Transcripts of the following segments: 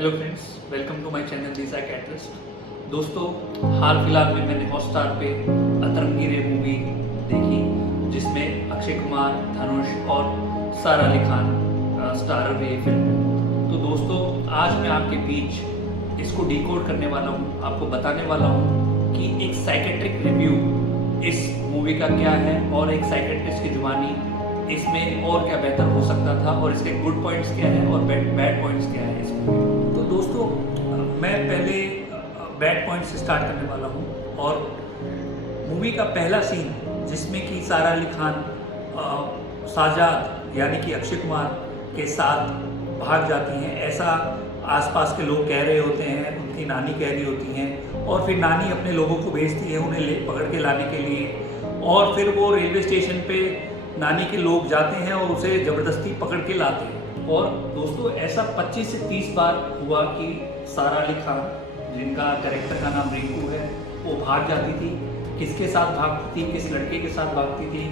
Hello friends, welcome to my channel the psychiatrist. दोस्तों, हाल फिलहाल में मैंने हॉटस्टार पे अतरंगी रे मूवी देखी, जिसमें अक्षय कुमार, धनुष और सारा अली खान स्टारर हुए ये फिल्म। तो दोस्तों, आज मैं आपके बीच इसको डिकोड करने वाला हूँ, आपको बताने वाला हूँ कि एक साइकेट्रिक रिव्यू इस मूवी का क्या है और एक साइकेट्रिस्ट की जुबानी इसमें और क्या बेहतर हो सकता था और इसके गुड पॉइंट्स क्या है और बैड पॉइंट्स क्या है इसमें। तो दोस्तों, मैं पहले बैड पॉइंट से स्टार्ट करने वाला हूँ। और मूवी का पहला सीन जिसमें कि सारा अली खान साजाद यानी कि अक्षय कुमार के साथ भाग जाती हैं, ऐसा आसपास के लोग कह रहे होते हैं, उनकी नानी कह रही होती हैं, और फिर नानी अपने लोगों को भेजती है उन्हें पकड़ के लाने के लिए। और फिर वो रेलवे स्टेशन पे नानी के लोग जाते हैं और उसे ज़बरदस्ती पकड़ के लाते हैं। और दोस्तों, ऐसा 25 से 30 बार हुआ कि सारा अली खान, जिनका कैरेक्टर का नाम रिंकू है, वो भाग जाती थी। किसके साथ भागती थी, किस लड़के के साथ भागती थी,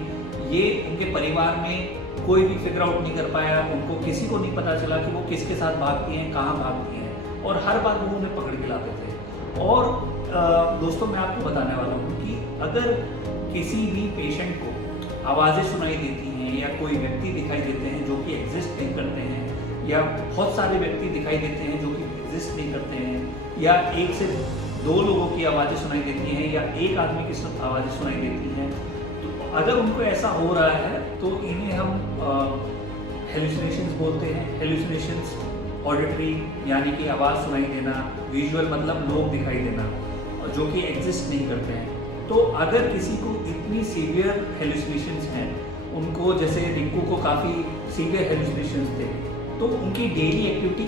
ये उनके परिवार में कोई भी फिगर आउट नहीं कर पाया। उनको किसी को नहीं पता चला कि वो किसके साथ भागती हैं, कहाँ भागती हैं, और हर बार वो उन्हें पकड़ के लाते थे। और दोस्तों, मैं आपको बताने वाला हूँ कि अगर किसी भी पेशेंट को आवाज़ें सुनाई देती हैं या कोई व्यक्ति दिखाई देते हैं जो कि एग्जिस्ट नहीं करते हैं, या बहुत सारे व्यक्ति दिखाई देते हैं जो कि एग्जिस्ट नहीं करते हैं, या एक से दो लोगों की आवाज़ें सुनाई देती हैं या एक आदमी की आवाज़ें सुनाई देती हैं, तो अगर उनको ऐसा हो रहा है तो इन्हें हम हेलुसिनेशंस बोलते हैं। हेलुसिनेशंस ऑडिटरी यानी कि आवाज़ सुनाई देना, विजुअल मतलब लोग दिखाई देना जो कि एग्जिस्ट नहीं करते हैं। तो अगर किसी को इतनी सीवियर हेलुसिनेशंस हैं, उनको जैसे रिंकू को काफ़ी सीवियर हेलुसिनेशंस थे, तो उनकी डेली एक्टिविटी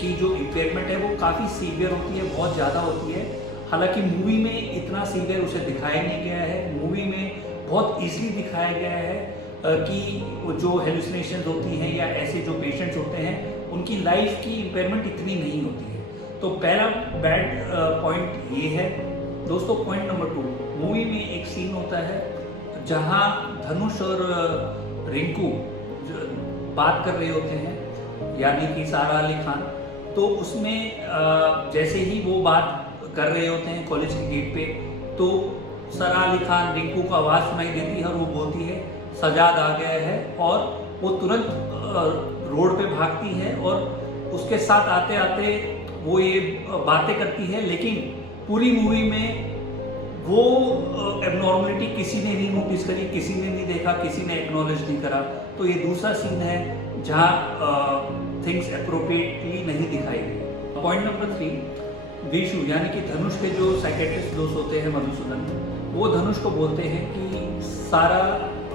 की जो इम्पेयरमेंट है वो काफ़ी सीवियर होती है, बहुत ज़्यादा होती है। हालांकि मूवी में इतना सीवियर उसे दिखाया नहीं गया है। मूवी में बहुत ईजिली दिखाया गया है कि जो हेलुसिनेशंस होती हैं या ऐसे जो पेशेंट्स होते हैं, उनकी लाइफ की इम्पेयरमेंट इतनी नहीं होती है। तो पहला बैड पॉइंट ये है। दोस्तों, पॉइंट नंबर 2, मूवी में एक सीन होता है जहां धनुष और रिंकू बात कर रहे होते हैं, यानी कि सारा अली खान। तो उसमें जैसे ही वो बात कर रहे होते हैं कॉलेज के गेट पे, तो सारा अली खान रिंकू को आवाज़ सुनाई देती है और वो बोलती है सजाद आ गया है, और वो तुरंत रोड पे भागती है और उसके साथ आते आते वो ये बातें करती है। लेकिन पूरी मूवी में वो एबनॉर्मलिटी किसी ने नहीं नोटिस करी, किसी ने नहीं देखा, किसी ने एक्नॉलेज नहीं करा। तो ये दूसरा सीन है जहाँ थिंग्स अप्रोप्रिएटली नहीं दिखाई गई। पॉइंट नंबर 3, विशु यानी कि धनुष के जो साइकेट्रिस्ट दोस्त होते हैं, मधुसूदन, वो धनुष को बोलते हैं कि सारा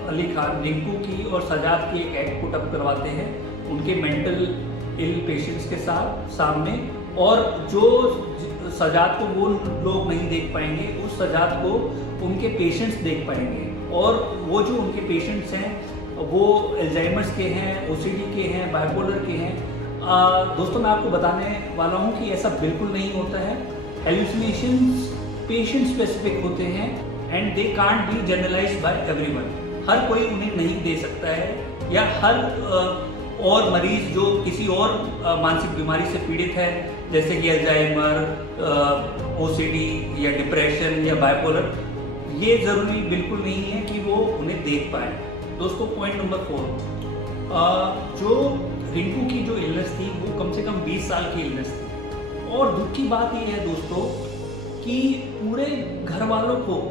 अली खान रिंकू की और सजाद की एक एक्ट पुटअप करवाते हैं उनके मेंटल इल पेशेंट्स के साथ सामने, और जो सजाद को वो लोग नहीं देख पाएंगे, उस सजाद को उनके पेशेंट्स देख पाएंगे। और वो जो उनके पेशेंट्स हैं वो अल्जाइमर्स के हैं, ओसीडी के हैं, बाइपोलर के हैं। दोस्तों, मैं आपको बताने वाला हूँ कि ऐसा बिल्कुल नहीं होता है। हेलुसिनेशंस पेशेंट स्पेसिफिक होते हैं and they can't be generalized by everyone. हर कोई उन्हें नहीं दे सकता है, या हर और मरीज जो किसी और मानसिक बीमारी से पीड़ित है, जैसे कि अल्जाइमर, ओसीडी या डिप्रेशन या बाइपोलर, ये ज़रूरी बिल्कुल नहीं है कि वो उन्हें देख पाए। दोस्तों, पॉइंट नंबर 4, जो रिंकू की जो इलनेस थी वो कम से कम 20 साल की इलनेस थी। और दुख की बात ये है दोस्तों कि पूरे घर वालों को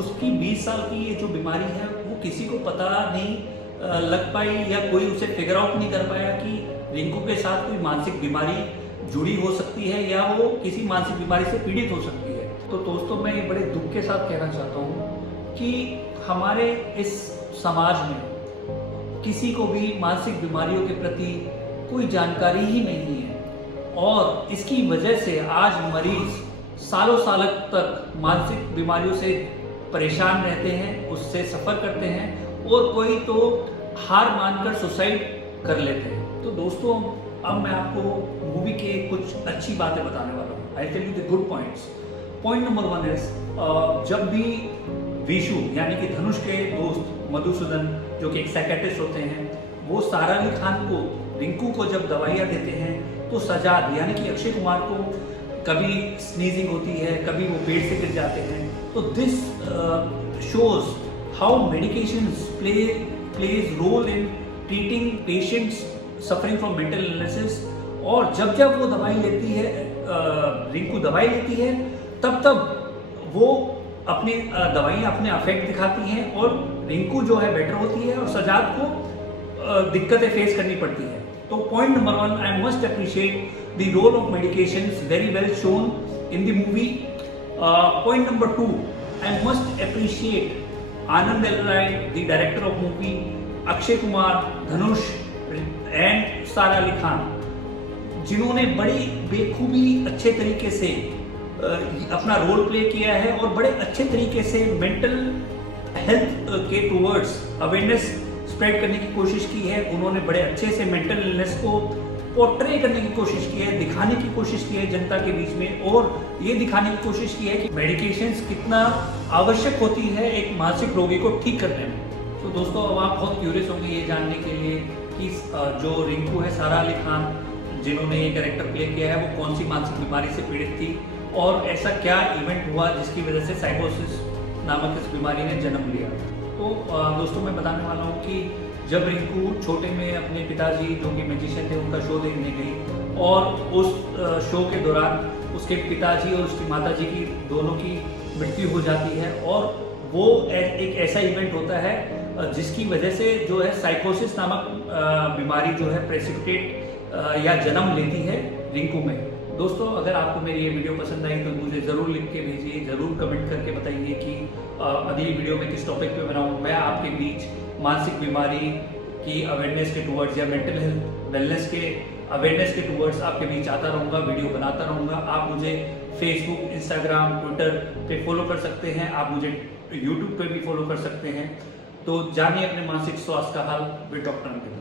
उसकी 20 साल की ये जो बीमारी है वो किसी को पता नहीं लग पाई, या कोई उसे फिगर आउट नहीं कर पाया कि रिंकू के साथ कोई मानसिक बीमारी जुड़ी हो सकती है या वो किसी मानसिक बीमारी से पीड़ित हो सकती है। तो दोस्तों, मैं ये बड़े दुख के साथ कहना चाहता हूँ कि हमारे इस समाज में किसी को भी मानसिक बीमारियों के प्रति कोई जानकारी ही नहीं है, और इसकी वजह से आज मरीज सालों साल तक मानसिक बीमारियों से परेशान रहते हैं, उससे सफ़र करते हैं, और कोई तो हार मानकर सुसाइड कर लेते हैं। तो दोस्तों, अब मैं आपको मूवी के कुछ अच्छी बातें बताने वाला हूँ। I tell you the good points. Point number 1 is, जब भी विशु यानी कि धनुष के दोस्त मधुसूदन, जो कि एक साइकेट्रिस्ट होते हैं, वो सारा अली खान को रिंकू को जब दवाइयाँ देते हैं तो सजाद यानी कि अक्षय कुमार को कभी स्नीजिंग होती है, कभी वो पेट से गिर जाते हैं। तो this shows how medications plays role in treating patients suffering from mental illnesses. और जब जब वो दवाई लेती है, रिंकू दवाई लेती है, तब तब वो अपनी दवाइयाँ अपने अफेक्ट दिखाती हैं और रिंकू जो है बेटर होती है और सजाद को दिक्कतें फेस करनी पड़ती है। तो point number 1, I must appreciate the role of medications very well shown in the movie. Point number 2, I must appreciate Aanand L Rai, the director of movie, Akshay Kumar, Dhanush and Sara Ali Khan, जिन्होंने बड़ी बेखूबी अच्छे तरीके से अपना रोल प्ले किया है और बड़े अच्छे तरीके से मेंटल हेल्थ के टूवर्ड्स अवेयरनेस स्प्रेड करने की कोशिश की है। उन्होंने बड़े अच्छे से मेंटल इलनेस को पोर्ट्रे करने की कोशिश की है, दिखाने की कोशिश की है जनता के बीच में, और ये दिखाने की कोशिश की है कि मेडिकेशंस कितना आवश्यक होती है एक मानसिक रोगी को ठीक करने में। तो दोस्तों, अब आप बहुत क्यूरियस होंगे ये जानने के लिए कि जो रिंकू है, सारा अली खान, जिन्होंने ये कैरेक्टर प्ले किया है, वो कौन सी मानसिक बीमारी से पीड़ित थी और ऐसा क्या इवेंट हुआ जिसकी वजह से साइकोसिस नामक इस बीमारी ने जन्म लिया। तो दोस्तों, मैं बताने वाला हूँ कि जब रिंकू छोटे में अपने पिताजी जो कि मैजिशियन थे उनका शो देखने गई और उस शो के दौरान उसके पिताजी और उसकी माताजी की दोनों की मृत्यु हो जाती है, और वो एक ऐसा इवेंट होता है जिसकी वजह से जो है साइकोसिस नामक बीमारी जो है प्रेसिपिटेट या जन्म लेती है रिंकू में। दोस्तों, अगर आपको मेरी ये वीडियो पसंद आई तो मुझे ज़रूर लिख के भेजिए, ज़रूर कमेंट करके बताइए कि अगली वीडियो में किस टॉपिक पे बनाऊँ। मैं आपके बीच मानसिक बीमारी की अवेयरनेस के टूवर्ड्स या मेंटल हेल्थ वेलनेस के अवेयरनेस के टूवर्ड्स आपके बीच आता रहूँगा, वीडियो बनाता रहूँगा। आप मुझे फेसबुक, इंस्टाग्राम, ट्विटर पे फॉलो कर सकते हैं, आप मुझे यूट्यूब पे भी फॉलो कर सकते हैं। तो जानिए अपने मानसिक स्वास्थ्य का हाल विद डॉक्टर अंकित।